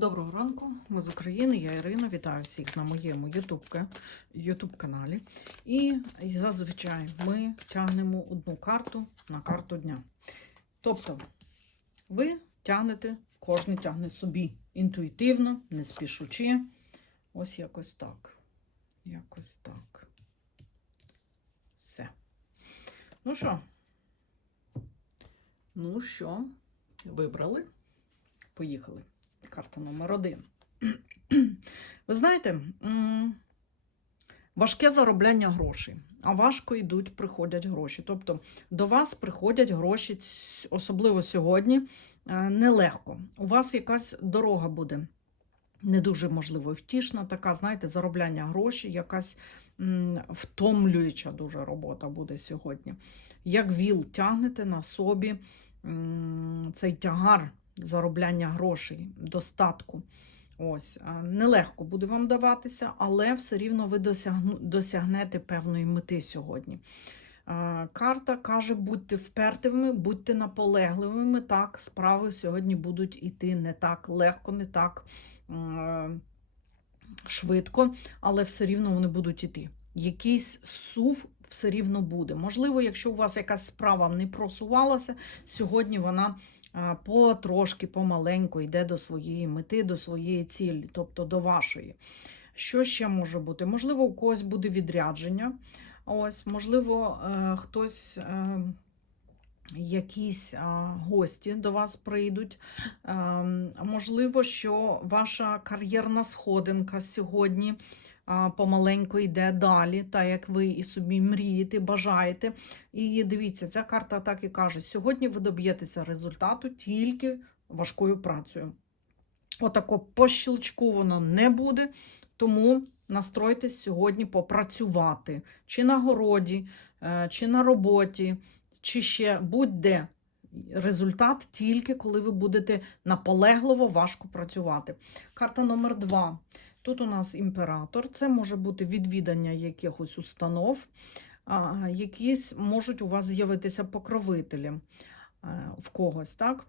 Доброго ранку, ми з України, я Ірина. Вітаю всіх на моєму YouTube, каналі. І зазвичай ми тягнемо одну карту на карту дня. Тобто, ви тягнете, кожен тягне собі інтуїтивно, не спішучи. Ось якось так. Якось так. Все. Ну що? Ну що, вибрали? Поїхали. Карта номер один. Ви знаєте, важке заробляння грошей, а важко йдуть, приходять гроші. Тобто до вас приходять гроші, особливо сьогодні, е, нелегко. У вас якась дорога буде не дуже можливо втішна, така, знаєте, заробляння грошей, якась м, втомлююча дуже робота буде сьогодні. Як віл тягнете на собі м, цей тягар заробляння грошей, достатку. Ось, нелегко буде вам даватися, але все рівно ви досягнете певної мети сьогодні. Карта каже, будьте впертивими, будьте наполегливими. Так, справи сьогодні будуть йти не так легко, не так швидко, але все рівно вони будуть йти. Якийсь сув все рівно буде. Можливо, якщо у вас якась справа не просувалася, сьогодні вона потрошки, помаленьку йде до своєї мети, до своєї цілі, тобто до вашої. Що ще може бути? Можливо, у когось буде відрядження. Ось, можливо, е, хтось. Е, Якісь гості до вас прийдуть. Ем, можливо, що ваша кар'єрна сходинка сьогодні помаленьку йде далі, так як ви і собі мрієте, бажаєте. І дивіться, ця карта так і каже: сьогодні ви доб'єтеся результату тільки важкою працею. Отако по щелчку воно не буде, тому настройтесь сьогодні попрацювати чи на городі, е, чи на роботі, чи ще будь-де. Результат тільки коли ви будете наполегливо важко працювати. Карта номер два. Тут у нас імператор. Це може бути відвідання якихось установ, якісь можуть у вас з'явитися покровителі е, в когось, так?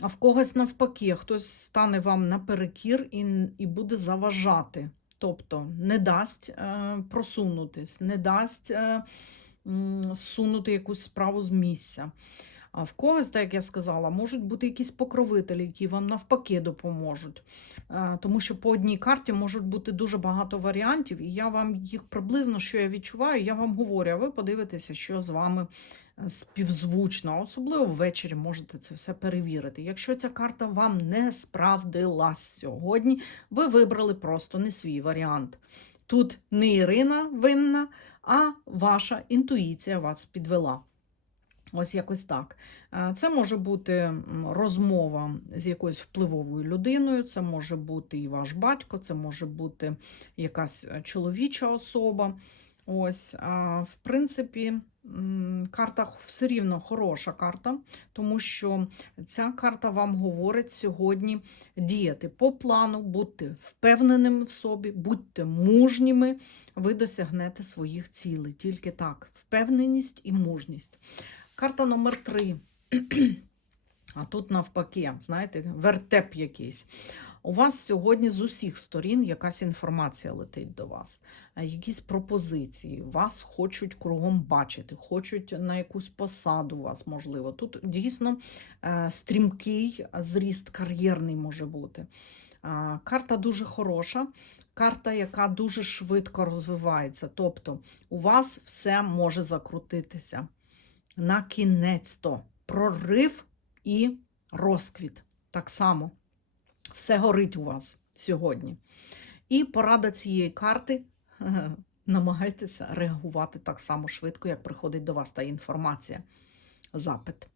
А в когось навпаки, хтось стане вам наперекір і, і буде заважати. Тобто не дасть е, просунутись, не дасть е, сунути якусь справу з місця. А в когось, так як я сказала, можуть бути якісь покровителі, які вам навпаки допоможуть. Е, Тому що по одній карті можуть бути дуже багато варіантів, і я вам їх приблизно, що я відчуваю, я вам говорю, а ви подивитеся, що з вами е, співзвучно. Особливо ввечері можете це все перевірити. Якщо ця карта вам не справдилась сьогодні, ви вибрали просто не свій варіант. Тут не Ірина винна, а ваша інтуїція вас підвела. Ось якось так. Е, Це може бути розмова з якоюсь впливовою людиною, це може бути і ваш батько, це може бути якась е, чоловіча особа. Ось, в принципі, карта все рівно хороша карта, тому що ця карта вам говорить сьогодні діяти по плану, будьте впевненими в собі, будьте мужніми, ви досягнете своїх цілей. Тільки так, впевненість і мужність. Карта номер три. А тут навпаки, знаєте, вертеп якийсь. У вас сьогодні з усіх сторін якась інформація летить до вас, е, якісь пропозиції. Вас хочуть кругом бачити, хочуть на якусь посаду вас, можливо. Тут дійсно е, стрімкий зріст кар'єрний може бути. Карта дуже хороша, карта, яка дуже швидко розвивається. Тобто у вас все може закрутитися на кінець то прорив і розквіт. Так само все горить у вас сьогодні. І порада цієї карти намагайтеся реагувати так само швидко, як приходить до вас та інформація. Запит.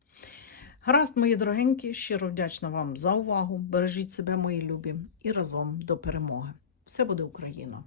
Гаразд, мої дорогенькі, щиро вдячна вам за увагу. Бережіть себе, мої любі, і разом до перемоги. Все буде Україна!